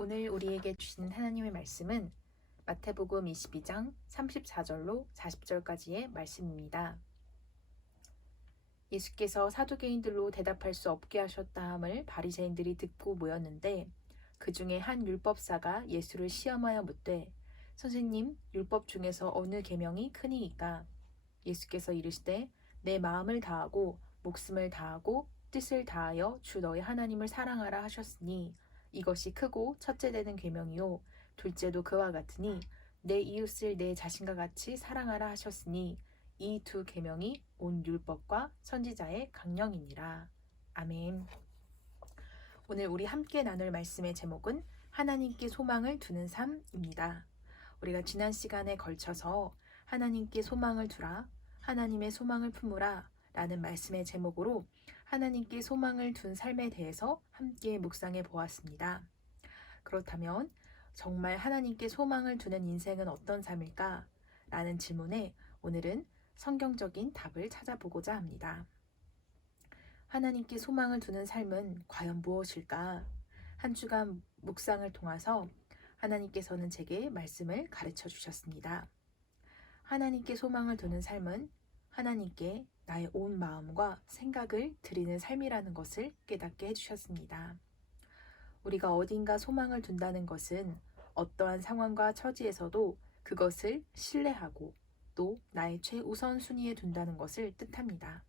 오늘 우리에게 주시는 하나님의 말씀은 마태복음 22장 34절로 40절까지의 말씀입니다. 예수께서 사두개인들로 대답할 수 없게 하셨다 함을 바리새인들이 듣고 모였는데 그 중에 한 율법사가 예수를 시험하여 묻되 선생님, 율법 중에서 어느 계명이 크니이까? 예수께서 이르시되 내 마음을 다하고 목숨을 다하고 뜻을 다하여 주 너의 하나님을 사랑하라 하셨으니 이것이 크고 첫째 되는 계명이요 둘째도 그와 같으니 내 이웃을 내 자신과 같이 사랑하라 하셨으니 이 두 계명이 온 율법과 선지자의 강령이니라. 아멘. 오늘 우리 함께 나눌 말씀의 제목은 하나님께 소망을 두는 삶입니다. 우리가 지난 시간에 걸쳐서 하나님께 소망을 두라, 하나님의 소망을 품으라 라는 말씀의 제목으로 하나님께 소망을 둔 삶에 대해서 함께 묵상해 보았습니다. 그렇다면 정말 하나님께 소망을 두는 인생은 어떤 삶일까? 라는 질문에 오늘은 성경적인 답을 찾아보고자 합니다. 하나님께 소망을 두는 삶은 과연 무엇일까? 한 주간 묵상을 통해서 하나님께서는 제게 말씀을 가르쳐 주셨습니다. 하나님께 소망을 두는 삶은 하나님께 나의 온 마음과 생각을 드리는 삶이라는 것을 깨닫게 해주셨습니다. 우리가 어딘가 소망을 둔다는 것은 어떠한 상황과 처지에서도 그것을 신뢰하고 또 나의 최우선 순위에 둔다는 것을 뜻합니다.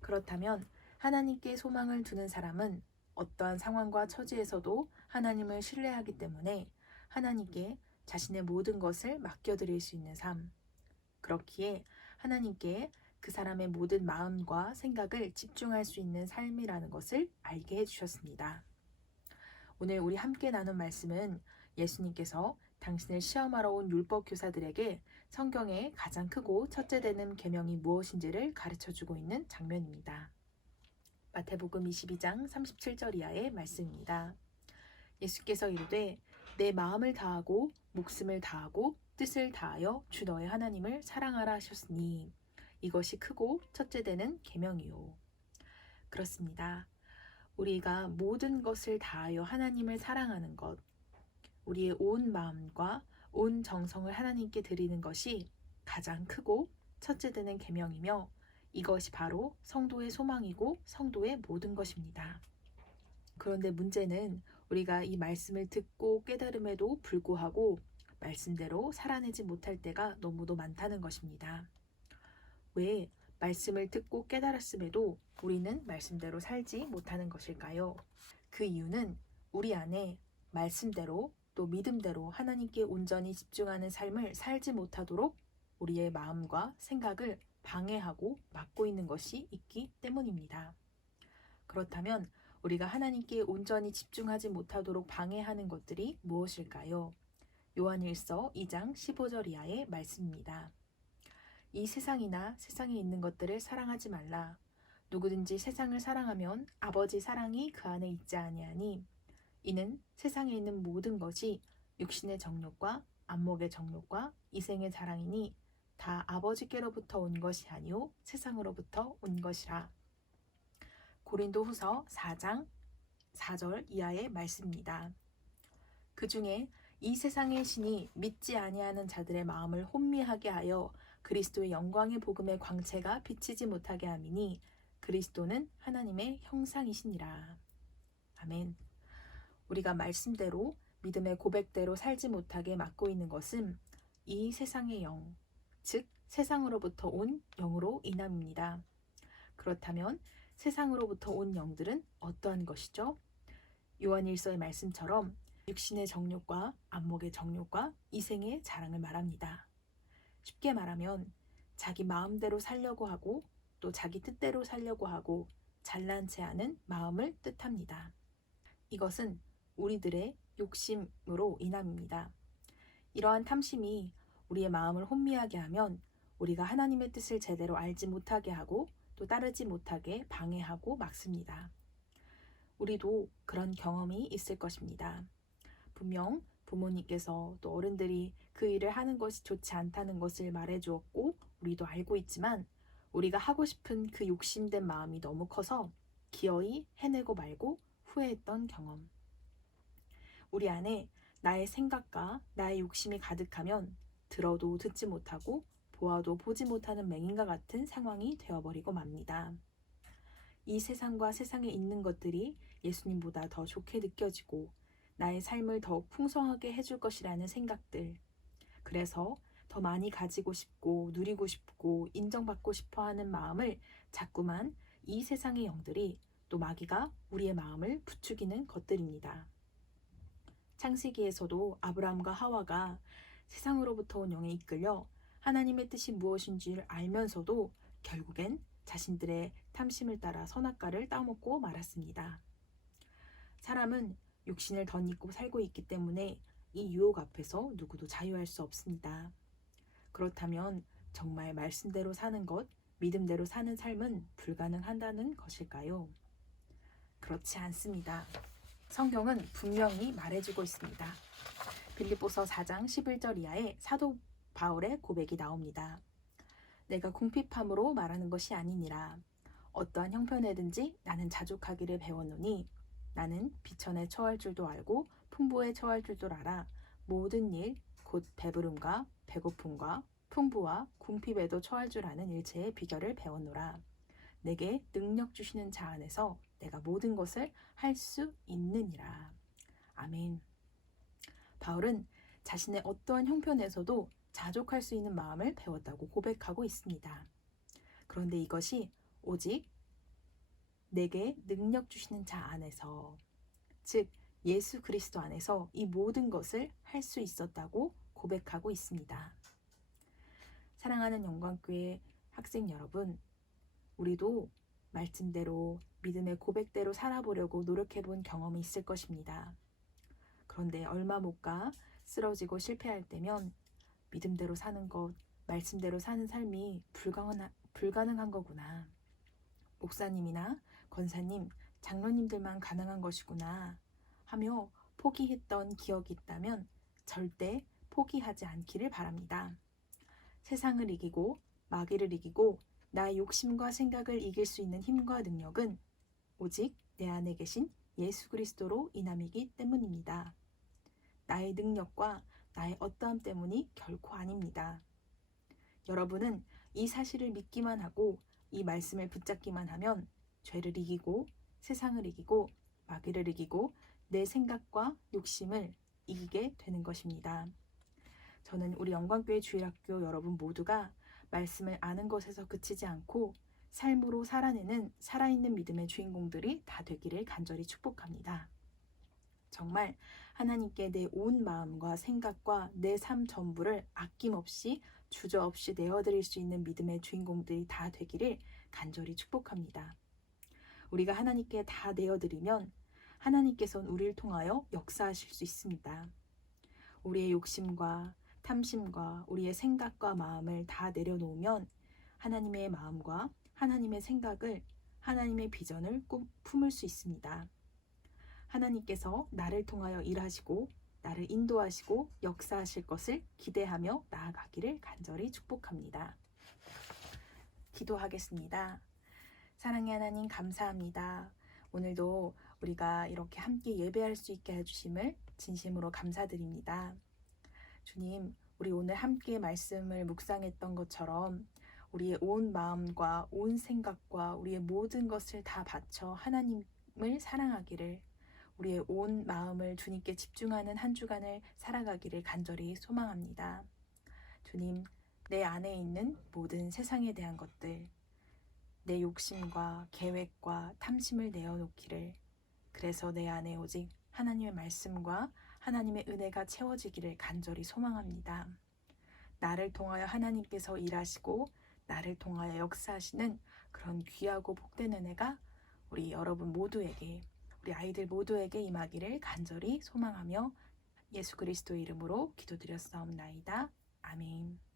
그렇다면 하나님께 소망을 두는 사람은 어떠한 상황과 처지에서도 하나님을 신뢰하기 때문에 하나님께 자신의 모든 것을 맡겨드릴 수 있는 삶. 그렇기에 하나님께 그 사람의 모든 마음과 생각을 집중할 수 있는 삶이라는 것을 알게 해주셨습니다. 오늘 우리 함께 나눈 말씀은 예수님께서 당신을 시험하러 온 율법 교사들에게 성경의 가장 크고 첫째 되는 계명이 무엇인지를 가르쳐주고 있는 장면입니다. 마태복음 22장 37절 이하의 말씀입니다. 예수께서 이르되 내 마음을 다하고 목숨을 다하고 뜻을 다하여 주 너의 하나님을 사랑하라 하셨으니 이것이 크고 첫째 되는 계명이요. 그렇습니다. 우리가 모든 것을 다하여 하나님을 사랑하는 것, 우리의 온 마음과 온 정성을 하나님께 드리는 것이 가장 크고 첫째 되는 계명이며 이것이 바로 성도의 소망이고 성도의 모든 것입니다. 그런데 문제는 우리가 이 말씀을 듣고 깨달음에도 불구하고 말씀대로 살아내지 못할 때가 너무도 많다는 것입니다. 왜 말씀을 듣고 깨달았음에도 우리는 말씀대로 살지 못하는 것일까요? 그 이유는 우리 안에 말씀대로 또 믿음대로 하나님께 온전히 집중하는 삶을 살지 못하도록 우리의 마음과 생각을 방해하고 막고 있는 것이 있기 때문입니다. 그렇다면 우리가 하나님께 온전히 집중하지 못하도록 방해하는 것들이 무엇일까요? 요한일서 2장 15절 이하의 말씀입니다. 이 세상이나 세상에 있는 것들을 사랑하지 말라. 누구든지 세상을 사랑하면 아버지 사랑이 그 안에 있지 아니하니 이는 세상에 있는 모든 것이 육신의 정욕과 안목의 정욕과 이생의 자랑이니 다 아버지께로부터 온 것이 아니오 세상으로부터 온 것이라. 고린도후서 4장 4절 이하의 말씀입니다. 그 중에 이 세상의 신이 믿지 아니하는 자들의 마음을 혼미하게 하여 그리스도의 영광의 복음의 광채가 비치지 못하게 함이니 그리스도는 하나님의 형상이시니라. 아멘. 우리가 말씀대로 믿음의 고백대로 살지 못하게 막고 있는 것은 이 세상의 영, 즉 세상으로부터 온 영으로 인함입니다. 그렇다면 세상으로부터 온 영들은 어떠한 것이죠? 요한일서의 말씀처럼 육신의 정욕과 안목의 정욕과 이생의 자랑을 말합니다. 쉽게 말하면 자기 마음대로 살려고 하고 또 자기 뜻대로 살려고 하고 잘난 체 하는 마음을 뜻합니다. 이것은 우리들의 욕심으로 인함입니다. 이러한 탐심이 우리의 마음을 혼미하게 하면 우리가 하나님의 뜻을 제대로 알지 못하게 하고 또 따르지 못하게 방해하고 막습니다. 우리도 그런 경험이 있을 것입니다. 분명 부모님께서 또 어른들이 그 일을 하는 것이 좋지 않다는 것을 말해주었고 우리도 알고 있지만 우리가 하고 싶은 그 욕심된 마음이 너무 커서 기어이 해내고 말고 후회했던 경험. 우리 안에 나의 생각과 나의 욕심이 가득하면 들어도 듣지 못하고 보아도 보지 못하는 맹인과 같은 상황이 되어버리고 맙니다. 이 세상과 세상에 있는 것들이 예수님보다 더 좋게 느껴지고 나의 삶을 더욱 풍성하게 해줄 것이라는 생각들. 그래서 더 많이 가지고 싶고 누리고 싶고 인정받고 싶어 하는 마음을 자꾸만 이 세상의 영들이 또 마귀가 우리의 마음을 부추기는 것들입니다. 창세기에서도 아브라함과 하와가 세상으로부터 온 영에 이끌려 하나님의 뜻이 무엇인지를 알면서도 결국엔 자신들의 탐심을 따라 선악과를 따먹고 말았습니다. 사람은 육신을 덧입고 살고 있기 때문에 이 유혹 앞에서 누구도 자유할 수 없습니다. 그렇다면 정말 말씀대로 사는 것, 믿음대로 사는 삶은 불가능한다는 것일까요? 그렇지 않습니다. 성경은 분명히 말해주고 있습니다. 빌립보서 4장 11절 이하에 사도 바울의 고백이 나옵니다. 내가 궁핍함으로 말하는 것이 아니니라. 어떠한 형편에든지 나는 자족하기를 배웠노니 나는 비천에 처할 줄도 알고 풍부에 처할 줄도 알아. 모든 일, 곧 배부름과 배고픔과 풍부와 궁핍에도 처할 줄 아는 일체의 비결을 배웠노라. 내게 능력 주시는 자 안에서 내가 모든 것을 할 수 있느니라. 아멘. 바울은 자신의 어떠한 형편에서도 자족할 수 있는 마음을 배웠다고 고백하고 있습니다. 그런데 이것이 오직 내게 능력 주시는 자 안에서, 즉 예수 그리스도 안에서 이 모든 것을 할 수 있었다고 고백하고 있습니다. 사랑하는 영광교회 학생 여러분, 우리도 말씀대로 믿음의 고백대로 살아보려고 노력해본 경험이 있을 것입니다. 그런데 얼마 못 가 쓰러지고 실패할 때면 믿음대로 사는 것, 말씀대로 사는 삶이 불가능한 거구나. 목사님이나 권사님, 장로님들만 가능한 것이구나 하며 포기했던 기억이 있다면 절대 포기하지 않기를 바랍니다. 세상을 이기고 마귀를 이기고 나의 욕심과 생각을 이길 수 있는 힘과 능력은 오직 내 안에 계신 예수 그리스도로 인함이기 때문입니다. 나의 능력과 나의 어떠함 때문이 결코 아닙니다. 여러분은 이 사실을 믿기만 하고 이 말씀을 붙잡기만 하면 죄를 이기고 세상을 이기고 마귀를 이기고 내 생각과 욕심을 이기게 되는 것입니다. 저는 우리 영광교회 주일학교 여러분 모두가 말씀을 아는 것에서 그치지 않고 삶으로 살아내는 살아있는 믿음의 주인공들이 다 되기를 간절히 축복합니다. 정말 하나님께 내 온 마음과 생각과 내 삶 전부를 아낌없이 주저없이 내어드릴 수 있는 믿음의 주인공들이 다 되기를 간절히 축복합니다. 우리가 하나님께 다 내어드리면 하나님께서는 우리를 통하여 역사하실 수 있습니다. 우리의 욕심과 탐심과 우리의 생각과 마음을 다 내려놓으면 하나님의 마음과 하나님의 생각을, 하나님의 비전을 품을 수 있습니다. 하나님께서 나를 통하여 일하시고 나를 인도하시고 역사하실 것을 기대하며 나아가기를 간절히 축복합니다. 기도하겠습니다. 사랑의 하나님 감사합니다. 오늘도 우리가 이렇게 함께 예배할 수 있게 해주심을 진심으로 감사드립니다. 주님, 우리 오늘 함께 말씀을 묵상했던 것처럼 우리의 온 마음과 온 생각과 우리의 모든 것을 다 바쳐 하나님을 사랑하기를, 우리의 온 마음을 주님께 집중하는 한 주간을 살아가기를 간절히 소망합니다. 주님, 내 안에 있는 모든 세상에 대한 것들, 내 욕심과 계획과 탐심을 내어놓기를, 그래서 내 안에 오직 하나님의 말씀과 하나님의 은혜가 채워지기를 간절히 소망합니다. 나를 통하여 하나님께서 일하시고 나를 통하여 역사하시는 그런 귀하고 복된 은혜가 우리 여러분 모두에게, 우리 아이들 모두에게 임하기를 간절히 소망하며 예수 그리스도의 이름으로 기도드렸사옵나이다. 아멘.